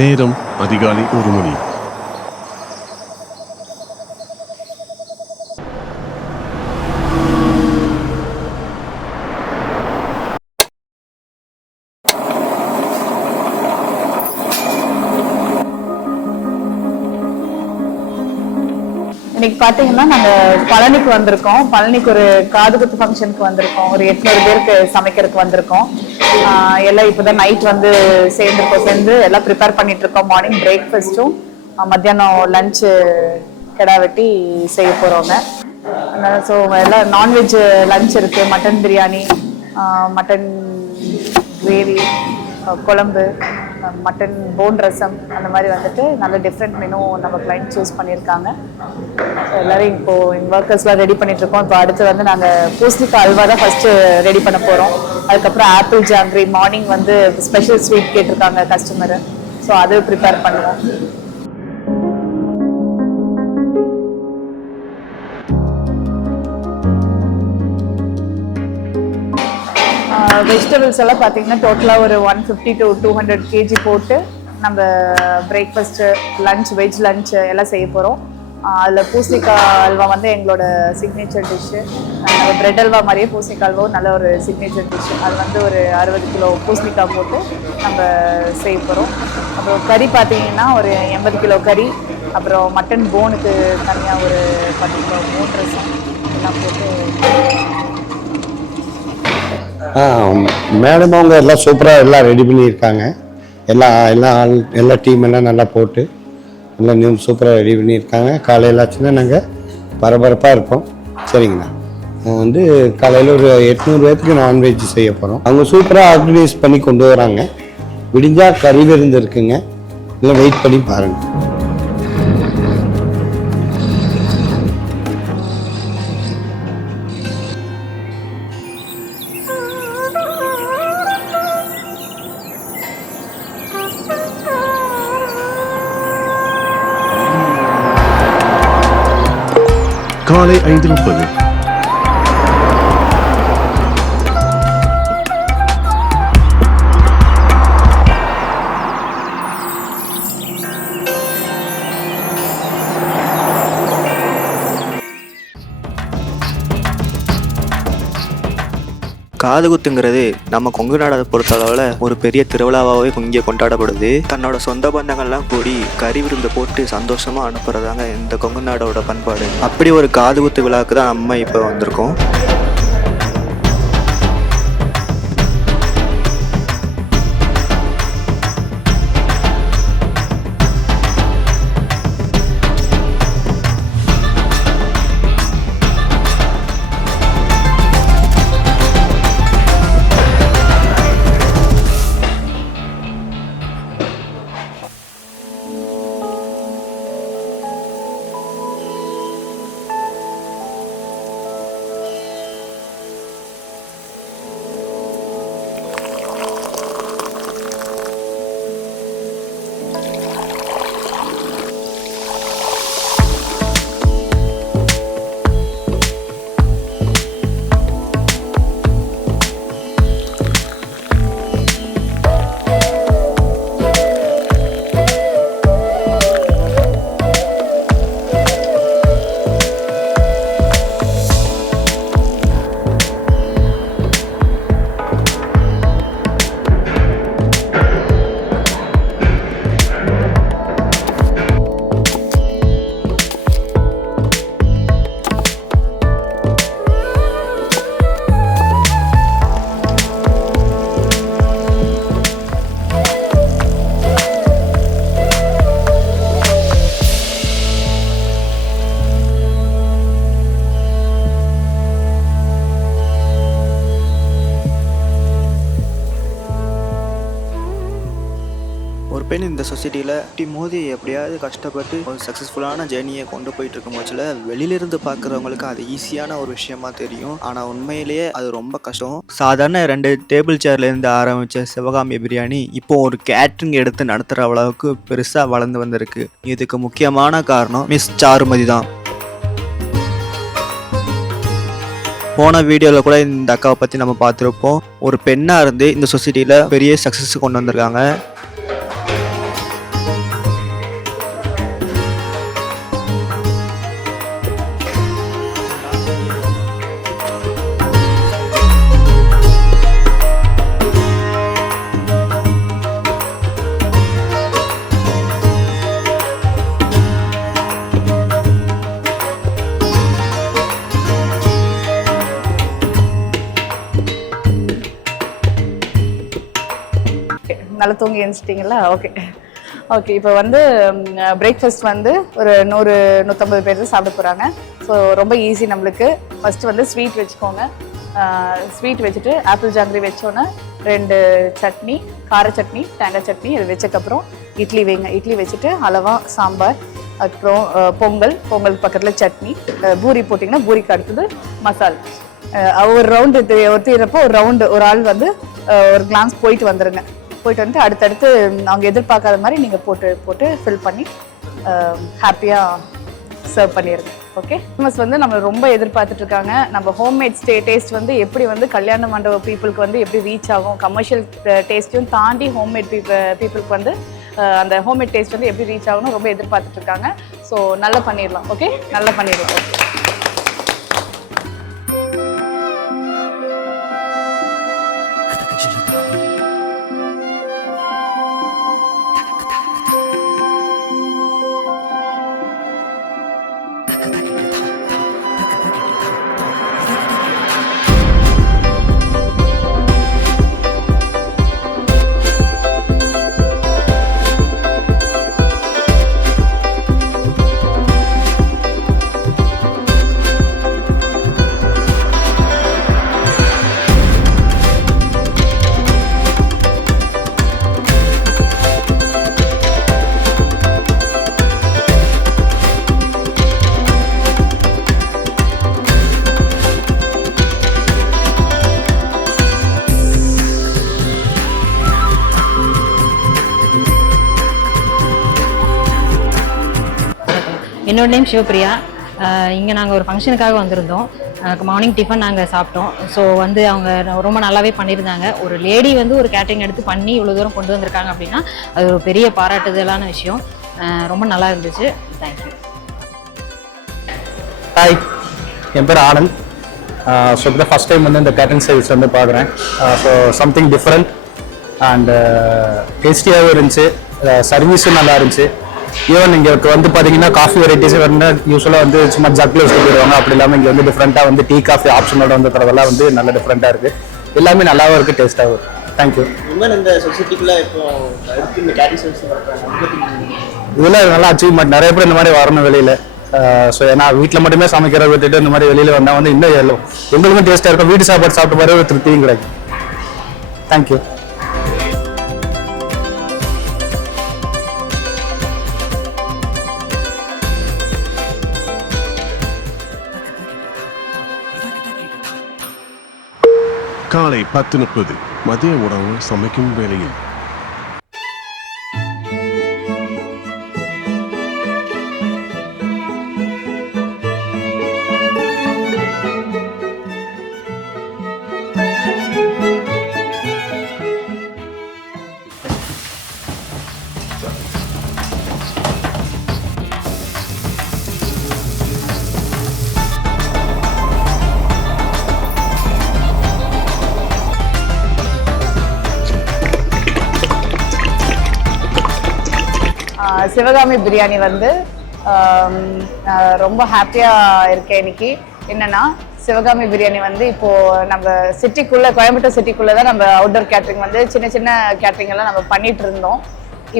நேரம் அதிகாலை ஒரு மணி இன்னைக்கு பாத்தீங்கன்னா நாங்க பழனிக்கு வந்திருக்கோம். பழனிக்கு ஒரு காது குத்து ஃபங்க்ஷனுக்கு வந்திருக்கோம். ஒரு எட்நூறு பேருக்கு சமைக்கிறதுக்கு வந்திருக்கோம். எல்லாம் இப்போதான் நைட் வந்து சேர்ந்துருக்கோம் சேர்ந்து எல்லாம் ப்ரிப்பேர் பண்ணிட்டு இருக்கோம். மார்னிங் பிரேக்ஃபாஸ்ட்டும் மத்தியானம் லஞ்சு கிடா வெட்டி செய்ய போறோங்க ஸோ எல்லாம் நான்வெஜ் லஞ்ச் இருக்குது மட்டன் பிரியாணி மட்டன் கிரேவி குழம்பு மட்டன் போன் ரசம் அந்த மாதிரி வந்துட்டு நல்ல டிஃப்ரெண்ட் மெனு நம்ம கிளைண்ட் சூஸ் பண்ணியிருக்காங்க. எல்லாரும் இப்போ எங்கள் ஒர்க்கர்ஸ்லாம் ரெடி பண்ணிட்டு இருக்கோம் இப்போ அடுத்து வந்து நாங்கள் பூசணிக்காய் அல்வா தான் ஃபர்ஸ்ட் ரெடி பண்ண போகிறோம் அதுக்கப்புறம் ஆப்பிள் ஜாங்கிரி மார்னிங் வந்து ஸ்பெஷல் ஸ்வீட் கேட்டிருக்காங்க கஸ்டமரு ஸோ அது ப்ரிப்பேர் பண்ணுவோம். வெஜிடபிள்ஸ் எல்லாம் பார்த்தீங்கன்னா டோட்டலாக ஒரு one fifty to two hundred KG போட்டு நம்ம பிரேக்ஃபாஸ்ட்டு லஞ்ச் வெஜ் லஞ்ச் எல்லாம் செய்ய போகிறோம் அதில் பூசிக்கா அல்வா வந்து எங்களோட சிக்னேச்சர் டிஷ்ஷு நம்ம பிரெட் அல்வா மாதிரியே பூசணிக்காய் அல்வாவும் நல்ல ஒரு சிக்னேச்சர் டிஷ்ஷு அது வந்து ஒரு அறுபது கிலோ பூசணிக்காய் போட்டு நம்ம செய்ய போகிறோம் அப்புறம் கறி பார்த்தீங்கன்னா ஒரு எண்பது கிலோ கறி அப்புறம் மட்டன் போனுக்கு தனியாக ஒரு பத்து கிலோ போன் ரசம் எல்லாம் போட்டு மேடம் அவங்க எல்லாம் சூப்பராக எல்லாம் ரெடி பண்ணியிருக்காங்க. எல்லாம் எல்லாம் ஆள் எல்லா டீம் எல்லாம் நல்லா போட்டு எல்லாம் நியூ சூப்பராக ரெடி பண்ணியிருக்காங்க. காலையில் ஆச்சுன்னா நாங்கள் பரபரப்பாக இருப்போம். சரிங்கண்ணா வந்து காலையில் ஒரு எட்நூறு பேர்த்துக்கு நான்வெஜ் செய்ய போகிறோம் அவங்க சூப்பராக ஆர்கனைஸ் பண்ணி கொண்டு வராங்க. விடிஞ்சால் கறி விருந்து இருக்குங்க. எல்லாம் வெயிட் பண்ணி பாருங்கள் காலை ஐந்து முப்பது. காது குத்துங்கிறது நம்ம கொங்கு நாடை பொறுத்தளவில் ஒரு பெரிய திருவிழாவாகவே இங்கே கொண்டாடப்படுது. தன்னோட சொந்த பந்தங்கள்லாம் கூடி கறி விருந்து போட்டு சந்தோஷமாக அனுப்புறதாங்க இந்த கொங்கு நாடோட பண்பாடு. அப்படி ஒரு காது குத்து விழாவுக்கு தான் நம்ம இப்போ வந்திருக்கோம். யூனிவர்சிட்டியில் இப்படி மோதி எப்படியாவது கஷ்டப்பட்டு ஒரு சக்ஸஸ்ஃபுல்லான ஜேர்னியை கொண்டு போயிட்டு இருக்கும் பட்சத்தில் வெளியிலிருந்து பார்க்குறவங்களுக்கு அது ஈஸியான ஒரு விஷயமா தெரியும். ஆனால் உண்மையிலேயே அது ரொம்ப கஷ்டம். சாதாரண ரெண்டு டேபிள் சேர்லேருந்து ஆரம்பித்த சிவகாமி பிரியாணி இப்போ ஒரு கேட்ரிங் எடுத்து நடத்துகிற அளவுக்கு பெருசாக வளர்ந்து வந்திருக்கு. இதுக்கு முக்கியமான காரணம் மிஸ் சாருமதி தான். போன வீடியோவில் கூட இந்த அக்காவை பற்றி நம்ம பார்த்துருப்போம். ஒரு பெண்ணாக இருந்து இந்த சொசைட்டியில் பெரிய சக்ஸஸ் கொண்டு வந்திருக்காங்க. நல்லா தூங்கி எழுந்துச்சிட்டிங்களா ஓகே ஓகே இப்போ வந்து பிரேக்ஃபாஸ்ட் வந்து ஒரு நூறு நூற்றம்பது பேர் தான் சாப்பிட போகிறாங்க ஸோ ரொம்ப ஈஸி நம்மளுக்கு. ஃபஸ்ட்டு வந்து ஸ்வீட் வச்சுக்கோங்க. ஸ்வீட் வச்சுட்டு ஆப்பிள் ஜாங்கிரி வச்சோன்னே ரெண்டு சட்னி கார சட்னி தேங்காய் சட்னி இது வச்சக்கப்புறம் இட்லி வைங்க இட்லி வச்சுட்டு அளவா சாம்பார் அப்புறம் பொங்கல் பொங்கல் பக்கத்தில் சட்னி பூரி போட்டிங்கன்னா பூரிக்கு அடுத்தது மசால். ஒரு ரவுண்டு ஒருத்திறப்போ ஒரு ரவுண்டு ஒரு ஆள் வந்து ஒரு கிளான்ஸ் போயிட்டு வந்துடுங்க போயிட்டு வந்துட்டு அடுத்தடுத்து அவங்க எதிர்பார்க்காத மாதிரி நீங்கள் போட்டு போட்டு ஃபில் பண்ணி ஹாப்பியாக சர்வ் பண்ணிடுங்க ஓகே ஃபேமஸ் வந்து நம்ம ரொம்ப எதிர்பார்த்துட்டு இருக்காங்க. நம்ம ஹோம்மேட் ஸ்டே டேஸ்ட் வந்து எப்படி வந்து கல்யாண மண்டப பீப்புளுக்கு வந்து எப்படி ரீச் ஆகும் கமர்ஷியல் டேஸ்ட்டையும் தாண்டி ஹோம்மேட் பீப்புளுக்கு வந்து அந்த ஹோம்மேட் டேஸ்ட் வந்து எப்படி ரீச் ஆகும்னு ரொம்ப எதிர்பார்த்துட்டு இருக்காங்க. ஸோ நல்லா பண்ணிடலாம். ஓகே நல்லா பண்ணிடலாம். ஓகே என்னோட நேம் சிவபிரியா இங்கே நாங்கள் ஒரு ஃபங்க்ஷனுக்காக வந்திருந்தோம். மார்னிங் டிஃபன் நாங்கள் சாப்பிட்டோம். ஸோ வந்து அவங்க ரொம்ப நல்லாவே பண்ணியிருந்தாங்க. ஒரு லேடி வந்து ஒரு கேட்டரிங் எடுத்து பண்ணி இவ்வளோ தூரம் கொண்டு வந்திருக்காங்க அப்படின்னா அது ஒரு பெரிய பாராட்டுதலான விஷயம். ரொம்ப நல்லா இருந்துச்சு. தேங்க்யூ ஹாய் என் பேர் ஆனந்த். ஸோ இப்போ ஃபஸ்ட் டைம் வந்து இந்த கேட்டரிங் சர்வீஸ் வந்து பார்க்குறேன். ஸோ சம்திங் டிஃப்ரெண்ட் அண்ட் டேஸ்டியாகவும் இருந்துச்சு. சர்வீஸும் நல்லா இருந்துச்சு. ஈவன் இங்கே வந்து பார்த்தீங்கன்னா காஃபி வெரைட்டிஸ் வந்து யூஸ்வலாக வந்து சும்மா ஜக்கில் வச்சுட்டு போயிடுவாங்க அப்படி இல்லாமல் இங்கே வந்து டிஃப்ரெண்ட்டாக வந்து டீ காஃபி ஆப்ஷனோட வந்து தரதெல்லாம் வந்து நல்ல டிஃப்ரெண்ட்டாக இருக்குது எல்லாமே நல்லாவும் இருக்குது டேஸ்ட்டாகவும் இருக்குது தேங்க்யூ உமன் இந்த சொசைட்டிக்குள்ள இப்போ இந்த இதெல்லாம் நல்ல அச்சீவ்மெண்ட் நிறைய பேர் இந்த மாதிரி வரணும் வெளியில. ஸோ ஏன்னா வீட்டில் மட்டுமே சமைக்கிறத விட்டுட்டு இந்த மாதிரி வெளியில வந்தா வந்து இன்னும் எங்களுக்கும் டேஸ்ட்டாக இருக்கும். வீட்டு சாப்பாடு சாப்பிட்ட மாதிரி ஒரு திருப்தியும் கிடைக்கும். தேங்க்யூ காலை பத்து முப்பது. மதிய உணவு சமைக்கும் வேலையில் சிவகாமி பிரியாணி வந்து ரொம்ப ஹாப்பியாக இருக்கேன் இன்னைக்கு. என்னன்னா சிவகாமி பிரியாணி வந்து இப்போ நம்ம சிட்டிக்குள்ள கோயம்புத்தூர் சிட்டிக்குள்ள தான் நம்ம அவுட்டோர் கேட்ரிங் வந்து சின்ன சின்ன கேட்ரிங் எல்லாம் நம்ம பண்ணிட்டு இருந்தோம்.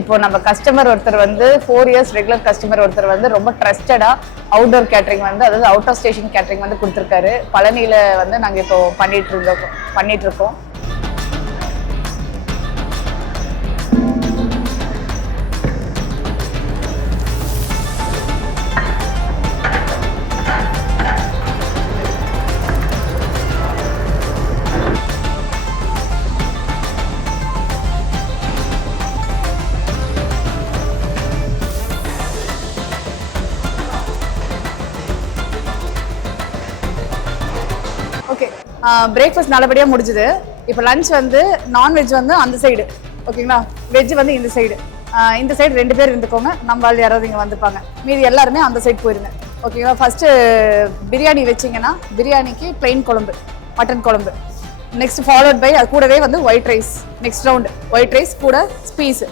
இப்போ நம்ம கஸ்டமர் ஒருத்தர் வந்து ஃபோர் இயர்ஸ் ரெகுலர் கஸ்டமர் ஒருத்தர் வந்து ரொம்ப ட்ரஸ்டடாக அவுட்டோர் கேட்ரிங் வந்து அதாவது அவுட் ஆஃப் ஸ்டேஷன் கேட்ரிங் வந்து கொடுத்துருக்காரு. பழனியில் வந்து நாங்கள் இப்போ பண்ணிட்டு இருந்தோம் பண்ணிட்டு இருக்கோம். ஓகே பிரேக்ஃபாஸ்ட் நல்லபடியாக முடிஞ்சுது. இப்போ லஞ்ச் வந்து நான்வெஜ் வந்து அந்த சைடு ஓகேங்களா வெஜ் வந்து இந்த சைடு இந்த சைடு ரெண்டு பேர் இருந்துக்கோங்க. நம்ம ஆள் யாராவது இங்கே வந்துப்பாங்க மீதி எல்லாருமே அந்த சைடு போயிருங்க. ஓகேங்களா ஃபஸ்ட்டு பிரியாணி வச்சிங்கன்னா பிரியாணிக்கு பிளெயின் குழம்பு மட்டன் குழம்பு. நெக்ஸ்ட் ஃபாலோட் பை அது கூடவே வந்து white rice next round white rice கூட ஸ்பீஸு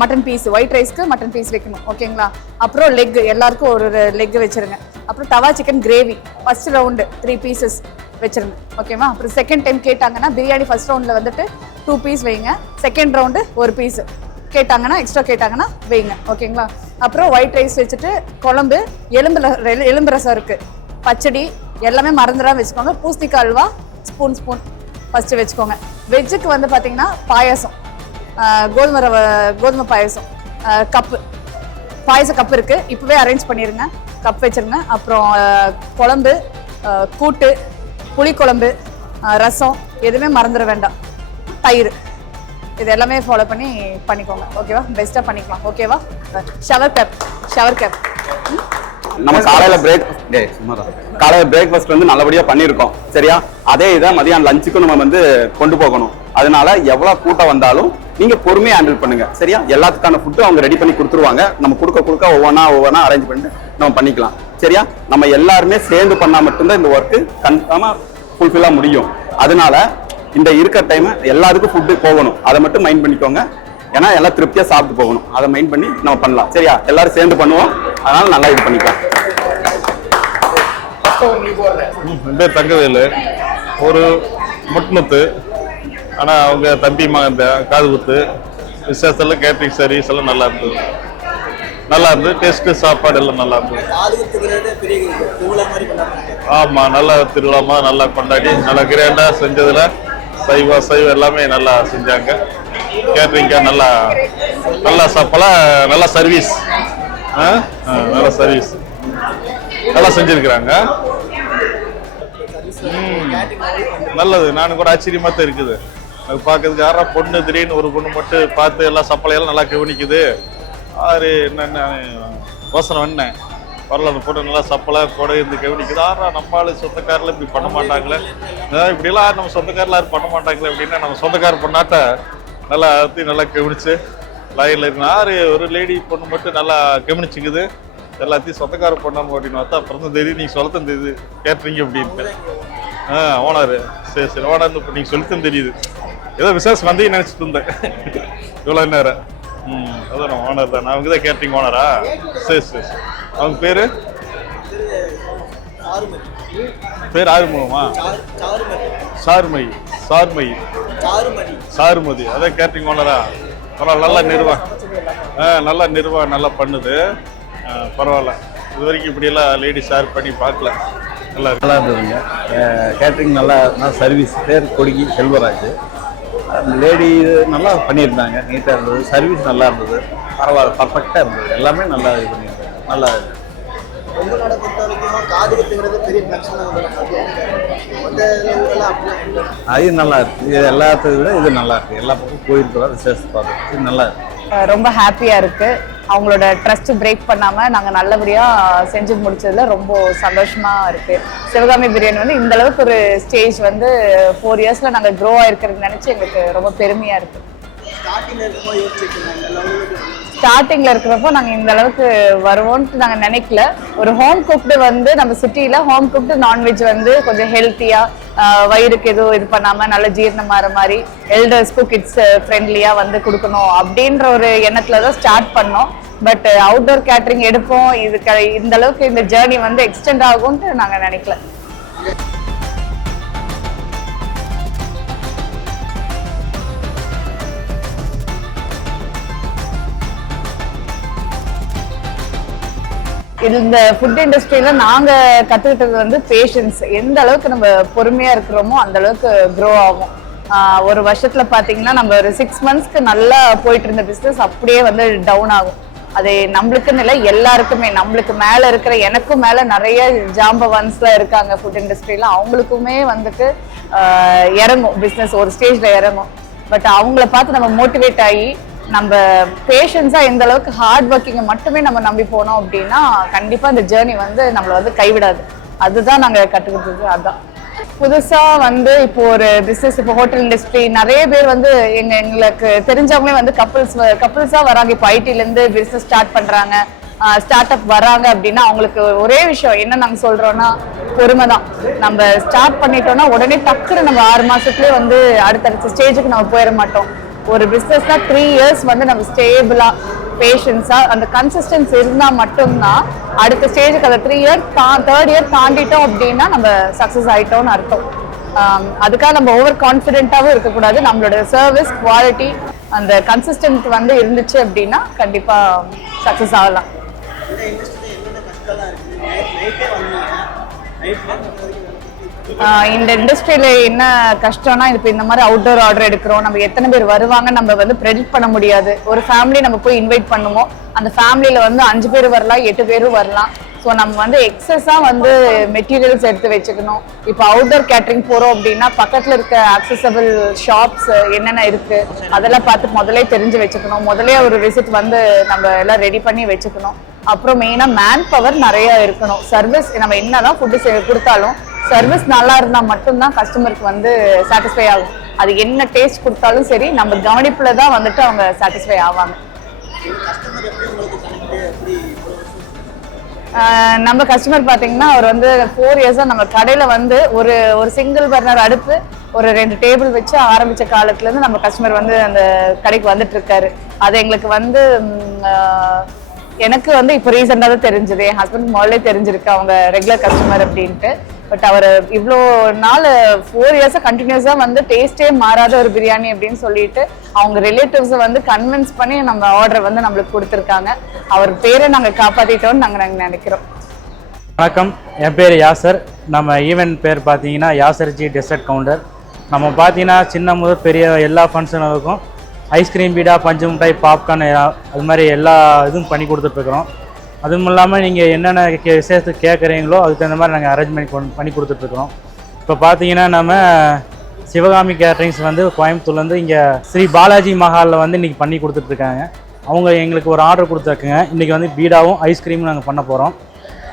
மட்டன் பீஸ் ஒயிட் ரைஸ்க்கு மட்டன் பீஸ் வைக்கணும் ஓகேங்களா அப்புறம் லெக் எல்லாருக்கும் ஒரு லெக் வச்சிருங்க. அப்புறம் tawa chicken gravy first round three pieces வச்சுருங்க ஓகேவா அப்புறம் செகண்ட் டைம் கேட்டாங்கன்னா பிரியாணி ஃபர்ஸ்ட் ரவுண்டில் வந்துட்டு டூ பீஸ் வைங்க. செகண்ட் ரவுண்டு ஒரு பீஸ் கேட்டாங்கன்னா எக்ஸ்ட்ரா கேட்டாங்கன்னா வைங்க ஓகேங்களா அப்புறம் ஒயிட் ரைஸ் வச்சுட்டு குழம்பு எலும்பு எலும்பு ரசம் இருக்குது பச்சடி எல்லாமே மறந்துடாம வச்சுக்கோங்க. பூசணிக்காய் அல்வா ஸ்பூன் ஸ்பூன் ஃபஸ்ட்டு வச்சுக்கோங்க. வெஜ்ஜுக்கு வந்து பார்த்தீங்கன்னா பாயாசம். கோதுமை ரவை கோதுமை பாயசம். கப்பு. பாயச கப் இருக்குது இப்போவே அரேஞ்ச் பண்ணிடுங்க கப் வச்சுருங்க. அப்புறம் குழம்பு கூட்டு புளிக்குழம்பு ரசம். எதுவுமே மறந்துட வேண்டாம். தயிர். இது எல்லாமே ஃபாலோ பண்ணி பண்ணிக்கோங்க. ஓகேவா பெஸ்ட்டாக பண்ணிக்கலாம். ஓகேவா ஷவர் கேப் ஷவர் கேப் நம்ம காலையில பிரேக் காலையில பிரேக்ஃபாஸ்ட் வந்து நல்லபடியா பண்ணியிருக்கோம். சரியா? அதே இதை மதியம் லஞ்சுக்கும் நம்ம வந்து கொண்டு போகணும். அதனால எவ்வளவு கூட்டம் வந்தாலும் நீங்க பொறுமையா ஹேண்டில் பண்ணுங்க. சரியா? எல்லாத்துக்கான ஃபுட்டு அவங்க ரெடி பண்ணி கொடுத்துருவாங்க. நம்ம கொடுக்க கொடுக்க ஒவ்வொன்றா ஒவ்வொன்றா அரேஞ்ச் பண்ணிட்டு நம்ம பண்ணிக்கலாம். சரியா? நம்ம எல்லாருமே சேர்ந்து பண்ணா மட்டும்தான் இந்த ஒர்க்கு கன்ஃபார்மா ஃபுல்ஃபில்லா முடியும். அதனால இந்த இருக்க டைம் எல்லாருக்கும் ஃபுட்டு போகணும். அதை மட்டும் மைண்ட் பண்ணிக்கோங்க. ஏன்னா எல்லாம் திருப்தியா சாப்பிட்டு போகணும். அதை மைண்ட் பண்ணி நம்ம பண்ணலாம். சரியா? எல்லாரும் சேர்ந்து பண்ணுவோம். அதனால நல்லா இது பண்ணிக்கலாம். தங்கவேலு. ஒரு முட்முத்து ஆனால் அவங்க தம்பி மகன் காது குத்து விசேஷத்தில் கேட்ரிங் சர்வீஸ் எல்லாம் நல்லா இருந்தது. நல்லா இருந்தது. டேஸ்ட்டு சாப்பாடு எல்லாம் நல்லா இருந்தது. ஆமாம் நல்லா திருவிழாமா நல்லா கொண்டாடி நல்லா கிராண்டாக செஞ்சதில் சைவ சைவம் எல்லாமே நல்லா செஞ்சாங்க. கேட்ரிங்காக நல்லா நல்லா சாப்பாடாக நல்லா சர்வீஸ் ஆ? ஆ, நல்ல சர்வீஸ் நல்லா செஞ்சுருக்குறாங்க. ம், நல்லது. நானும் கூட ஆச்சரியமாக தான் இருக்குது. அது பார்க்கறதுக்கு யாரா பொண்ணு திடீர்னு ஒரு பொண்ணு மட்டும் பார்த்து எல்லாம் சப்பளையெல்லாம் நல்லா கவனிக்குது. ஆறு என்னென்ன யோசனை பண்ணேன் வரல அந்த பொண்ணு நல்லா சப்பலை கூட இருந்து கவனிக்குது. ஆறா நம்ம ஆளு சொந்தக்காரில் இப்படி பண்ண மாட்டாங்களே? இப்படிலாம் இப்படிலாம் நம்ம சொந்தக்காரில் யாரும் பண்ண மாட்டாங்களே அப்படின்னா நம்ம சொந்தக்கார பொண்ணாட்ட நல்லா அழுத்தி நல்லா கவனிச்சு லைனில் இருக்கு. ஆறு ஒரு லேடி பொண்ணு மட்டும் நல்லா கவனிச்சுக்குது. எல்லாத்தையும் சொந்தக்கார பொண்ணாம அப்படின்னு பார்த்தா அப்புறம் தான் நீங்கள் சொல்லத்தான் தெரியுது. கேட்றீங்க அப்படின்ட்டு. ஆ ஓனர். சரி சரி ஓனர் இப்போ நீங்கள் சொல்லித்தான் தெரியுது. ஏதோ விசேஷம் வந்து நினச்சிட்டு இருந்தேன். இவ்வளோ நேரம். ம் அதான் ஓனர் தான். அவங்க தான் கேட்ரிங் ஓனரா சரி சரி சரி. அவங்க பேர்? பேர் ஆறுமுகமா? சார்மை சார்மை சாருமதி. அதான் கேட்ரிங் ஓனரா பரவாயில்ல நல்லா நிர்வாகம் ஆ நல்லா நிர்வாகம் நல்லா பண்ணுது. பரவாயில்ல. இது வரைக்கும் இப்படியெல்லாம் லேடி ஷேர் பண்ணி பார்க்கல. நல்லா நல்லா இருந்ததுங்க. கேட்ரிங் நல்லா நான் சர்வீஸ் பேர் கொடிகி செல்வராஜ். லேடி நல்லா பண்ணியிருந்தாங்க நீட்டாக இருந்தது சர்வீஸ் நல்லா இருந்தது பரவாயில்ல பர்ஃபெக்டாக இருந்தது. எல்லாமே நல்லா இது பண்ணியிருந்தாங்க நல்லா உங்களோட பொறுத்த வரைக்கும் காதுகுத்துங்கிறது பெரிய பிரச்சனை வந்து மற்ற ஊரெல்லாம் அப்படியே அது நல்லா இருக்கு. இது எல்லாத்தையும் விட இது நல்லா இருக்கு. எல்லா பக்கம் போயிருக்கிறோம் விசேஷத்தை பார்த்து இது நல்லா இருக்கு. அஹ் ரொம்ப ஹாப்பியா இருக்கு. அவங்களோட ட்ரஸ்ட் பிரேக் பண்ணாம நாங்க நல்லபடியா செஞ்சு முடிச்சதுல ரொம்ப சந்தோஷமா இருக்கு. சிவகாமி பிரியாணி வந்து இந்த அளவுக்கு ஒரு ஸ்டேஜ் வந்து ஃபோர் இயர்ஸ்ல நாங்க க்ரோ ஆயிருக்கிறது நினைச்சு எங்களுக்கு ரொம்ப பெருமையா இருக்கு. ஸ்டார்டிங்ல இருக்கிறப்போ நாங்க இந்த அளவுக்கு வருவோம்னு நாங்க நினைக்கல. ஒரு ஹோம் குக்டு வந்து நம்ம சிட்டில ஹோம் குக்டு நான்வெஜ் வந்து கொஞ்சம் ஹெல்த்தியா வயிறுக்கு எதுவும் இது பண்ணாம நல்ல ஜீரணமாற மாதிரி எல்டர்ஸ்க்கும் கிட்ஸ் ஃப்ரெண்ட்லியா வந்து கொடுக்கணும் அப்படின்ற ஒரு எண்ணத்தில் தான் ஸ்டார்ட் பண்ணோம். பட் அவுட்டோர் கேட்டரிங் எடுப்போம். இதுக்கு இந்த அளவுக்கு இந்த ஜேர்னி வந்து எக்ஸ்டெண்ட் ஆகும்ட்டு நாங்க நினைக்கல. இந்த ஃபுட் இண்டஸ்ட்ரியில நாங்க கத்துக்கிட்டது வந்து பேஷன்ஸ் எந்த அளவுக்கு நம்ம பொறுமையா இருக்கிறோமோ அந்த அளவுக்கு க்ரோ ஆகும். ஒரு வருஷத்துல பாத்தீங்கன்னா நம்ம ஒரு சிக்ஸ் மந்த்ஸ்க்கு நல்லா போயிட்டு இருந்த பிசினஸ் அப்படியே வந்து டவுன் ஆகும். அது நம்மளுக்குன்னு இல்லை எல்லாருக்குமே. நம்மளுக்கு மேல இருக்கிற எனக்கும் மேல நிறைய ஜாம்பவான்ஸ்லாம் இருக்காங்க ஃபுட் இண்டஸ்ட்ரியில அவங்களுக்குமே வந்துட்டு இறங்கும். பிசினஸ் ஒரு ஸ்டேஜ்ல இறங்கும். பட் அவங்கள பார்த்து நம்ம மோட்டிவேட் ஆகி நம்ம பேஷன்ஸா எந்த அளவுக்கு ஹார்ட் ஒர்க்கிங்கை மட்டுமே நம்ம நம்பி போனோம் அப்படின்னா கண்டிப்பா இந்த ஜேர்னி வந்து நம்மளை வந்து கைவிடாது. அதுதான் நாங்க கற்றுக்கிட்டது அதான். புதுசா வந்து இப்போ ஒரு பிசினஸ் இப்போ ஹோட்டல் இண்டஸ்ட்ரி நிறைய பேர் வந்து எங்க எங்களுக்கு தெரிஞ்சவங்களே வந்து கப்புள்ஸ் கப்புள்ஸா வராங்க. இப்போ ஐடில இருந்து பிசினஸ் ஸ்டார்ட் பண்றாங்க. ஸ்டார்ட் அப் வராங்க அப்படின்னா அவங்களுக்கு ஒரே விஷயம் என்ன நாங்க சொல்றோம்னா பொறுமை தான். நம்ம ஸ்டார்ட் பண்ணிட்டோம்னா உடனே டக்குன்னு நம்ம ஆறு மாசத்துலயே வந்து அடுத்தடுத்த ஸ்டேஜுக்கு நம்ம போயிட மாட்டோம். ஒரு பிஸ்னஸ்னா த்ரீ இயர்ஸ் வந்து நம்ம ஸ்டேபிளா பேஷன்ஸா அந்த கன்சிஸ்டன்ஸ் இருந்தா மட்டும்தான் அடுத்த ஸ்டேஜுக்கு அந்த த்ரீ இயர் தேர்ட் இயர் தாண்டிட்டோம் அப்படின்னா நம்ம சக்சஸ் ஆயிட்டோம்னு அர்த்தம். அதுக்காக நம்ம ஓவர் கான்ஃபிடென்ட்டாகவும் இருக்கக்கூடாது. நம்மளோட சர்வீஸ் குவாலிட்டி அந்த கன்சிஸ்டன்ட் வந்து இருந்துச்சு அப்படின்னா கண்டிப்பாக சக்ஸஸ் ஆகலாம். இந்த இண்டஸ்ட்ரியில என்ன கஷ்டம்னா இப்போ இந்த மாதிரி அவுட்டோர் ஆர்டர் எடுக்கிறோம். நம்ம எத்தனை பேர் வருவாங்க நம்ம வந்து ப்ரெடிக்ட் பண்ண முடியாது. ஒரு ஃபேமிலி நம்ம போய் இன்வைட் பண்ணுவோம். அந்த ஃபேமிலியில வந்து அஞ்சு பேர் வரலாம் எட்டு பேரும் வரலாம். ஸோ நம்ம வந்து எக்ஸஸாக வந்து மெட்டீரியல்ஸ் எடுத்து வச்சுக்கணும். இப்போ அவுட்டோர் கேட்டரிங் போகிறோம் அப்படின்னா பக்கத்தில் இருக்க அக்சசபிள் ஷாப்ஸ் என்னென்ன இருக்கு அதெல்லாம் பார்த்து முதலே தெரிஞ்சு வச்சுக்கணும். முதலே ஒரு விசிட் வந்து நம்ம எல்லாம் ரெடி பண்ணி வச்சுக்கணும். அப்புறம் மெயினாக மேன் பவர் நிறைய இருக்கணும். சர்வீஸ் நம்ம என்னதான் ஃபுட்டு கொடுத்தாலும் சர்வீஸ் நல்லா இருந்தால் மட்டும்தான் கஸ்டமருக்கு வந்து சாட்டிஸ்ஃபை ஆகும். அது என்ன டேஸ்ட் கொடுத்தாலும் சரி நம்ம கவனிப்பில் தான் வந்துட்டு அவங்க சாட்டிஸ்ஃபை ஆவாங்க. நம்ம கஸ்டமர் பார்த்தீங்கன்னா அவர் வந்து ஃபோர் இயர்ஸாக நம்ம கடையில் வந்து ஒரு ஒரு சிங்கிள் பர்னர் அடுப்பு ஒரு ரெண்டு டேபிள் வச்சு ஆரம்பித்த காலத்துலேருந்து நம்ம கஸ்டமர் வந்து அந்த கடைக்கு வந்துட்டு இருக்காரு. அது எங்களுக்கு வந்து எனக்கு வந்து இப்போ ரீசெண்டாக தான் தெரிஞ்சது. என் ஹஸ்பண்ட் முதல்ல தெரிஞ்சிருக்கு அவங்க ரெகுலர் கஸ்டமர் அப்படின்ட்டு. பட் அவர் இவ்வளோ நாள் ஃபோர் இயர்ஸாக கண்டினியூஸாக வந்து டேஸ்டே மாறாத ஒரு பிரியாணி அப்படின்னு சொல்லிட்டு அவங்க ரிலேட்டிவ்ஸை வந்து கன்வின்ஸ் பண்ணி நம்ம ஆர்டர் வந்து நம்மளுக்கு கொடுத்துருக்காங்க. அவர் பேரை நாங்கள் காப்பாற்றிட்டோம்னு நாங்கள் நாங்கள் நினைக்கிறோம். வணக்கம். என் பேர் யாசர். நம்ம ஈவெண்ட் பேர் பார்த்தீங்கன்னா யாசர்ஜி டெசர்ட் கவுண்டர் நம்ம பார்த்தீங்கன்னா சின்ன முதல் பெரிய எல்லா ஃபங்க்ஷனுக்கும் ஐஸ்கிரீம் பீடா பஞ்சு மிட்டாய் பாப்கார்ன் அது மாதிரி எல்லா இதுவும் பண்ணி கொடுத்துட்ருக்குறோம் அதுவும் இல்லாமல் நீங்கள் என்னென்ன கே விசேஷத்துக்கு கேட்குறீங்களோ அதுக்கு தகுந்த மாதிரி நாங்கள் அரேஞ்ச்மெண்ட் பண்ணி கொண்டு பண்ணி கொடுத்துட்ருக்குறோம். இப்போ பார்த்தீங்கன்னா நம்ம சிவகாமி கேட்ரிங்ஸ் வந்து கோயம்புத்தூர்லேருந்து இங்கே ஸ்ரீ பாலாஜி மஹாலில் வந்து இன்றைக்கி பண்ணி கொடுத்துட்ருக்காங்க. அவங்க எங்களுக்கு ஒரு ஆர்டர் கொடுத்துருக்குங்க. இன்றைக்கி வந்து பீடாவும் ஐஸ்கிரீமும் நாங்கள் பண்ண போகிறோம்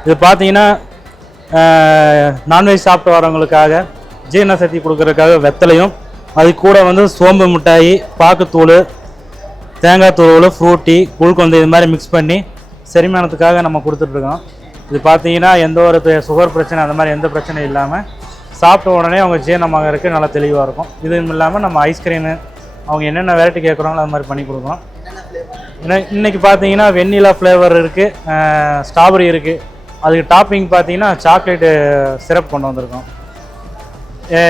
இது பார்த்தீங்கன்னா நான்வெஜ் சாப்பிட்டு வரவங்களுக்காக ஜீரண சக்தி கொடுக்கறதுக்காக வெத்தலையும் அது கூட வந்து சோம்பு மிட்டாய் பாக்குத்தூள் தேங்காய் தூள் ஃப்ரூட்டி குழுக்கொந்து இது மாதிரி மிக்ஸ் பண்ணி செரிமானத்துக்காக நம்ம கொடுத்துட்ருக்கோம். இது பார்த்தீங்கன்னா எந்த ஒரு சுகர் பிரச்சனை அந்த மாதிரி எந்த பிரச்சனையும் இல்லாமல் சாப்பிட்ட உடனே அவங்க ஜீரணமாகறதுக்கு நல்லா தெளிவாக இருக்கும். இதுவும் இல்லாமல் நம்ம ஐஸ்கிரீமு அவங்க என்னென்ன வெரைட்டி கேட்குறாங்களோ அது மாதிரி பண்ணி கொடுக்குறோம் இன்னைக்கு பார்த்தீங்கன்னா வெண்ணிலா ஃப்ளேவர் இருக்குது ஸ்ட்ராபெரி இருக்குது அதுக்கு டாப்பிங் பார்த்தீங்கன்னா சாக்லேட்டு சிரப் கொண்டு வந்திருக்கோம்.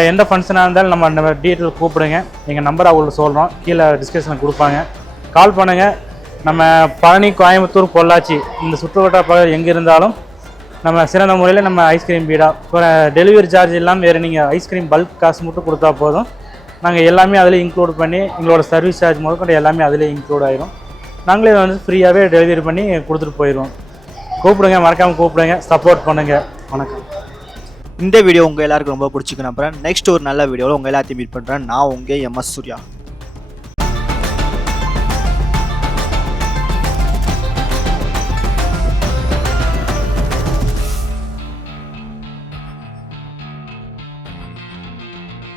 எந்த ஃபங்க்ஷனாக இருந்தாலும் நம்ம நம்ம டீட்டெயில் கூப்பிடுங்க. எங்கள் நம்பர் அவங்களுக்கு சொல்கிறோம் கீழே டிஸ்கிரிப்ஷனில் கொடுப்பாங்க. கால் பண்ணுங்கள் நம்ம பழனி கோயம்புத்தூர் பொள்ளாச்சி இந்த சுற்றுவட்டார பகுதி எங்கே இருந்தாலும் நம்ம சிறந்த முறையில் நம்ம ஐஸ்கிரீம் பீடா டெலிவரி சார்ஜ் இல்லாமல் வேறு நீங்கள் ஐஸ்கிரீம் பல்க் காசு மட்டும் கொடுத்தா போதும். நாங்கள் எல்லாமே அதில் இன்க்ளூட் பண்ணி எங்களோட சர்வீஸ் சார்ஜ் முதற்கொண்டு எல்லாமே அதிலே இன்க்ளூட் ஆயிரும். நாங்களே வந்து ஃப்ரீயாகவே டெலிவரி பண்ணி கொடுத்துட்டு போயிடுவோம். கூப்பிடுங்க மறக்காமல் கூப்பிடுங்க சப்போர்ட் பண்ணுங்கள் வணக்கம். இந்த வீடியோ உங்கள் எல்லாருக்கும் ரொம்ப பிடிச்சிக்கணும் அப்புறம் நெக்ஸ்ட் ஒரு நல்ல வீடியோவில் உங்கள் எல்லாத்தையும் மீட் பண்ணுறேன் நான் உங்கள் எம்எஸ் சூர்யா.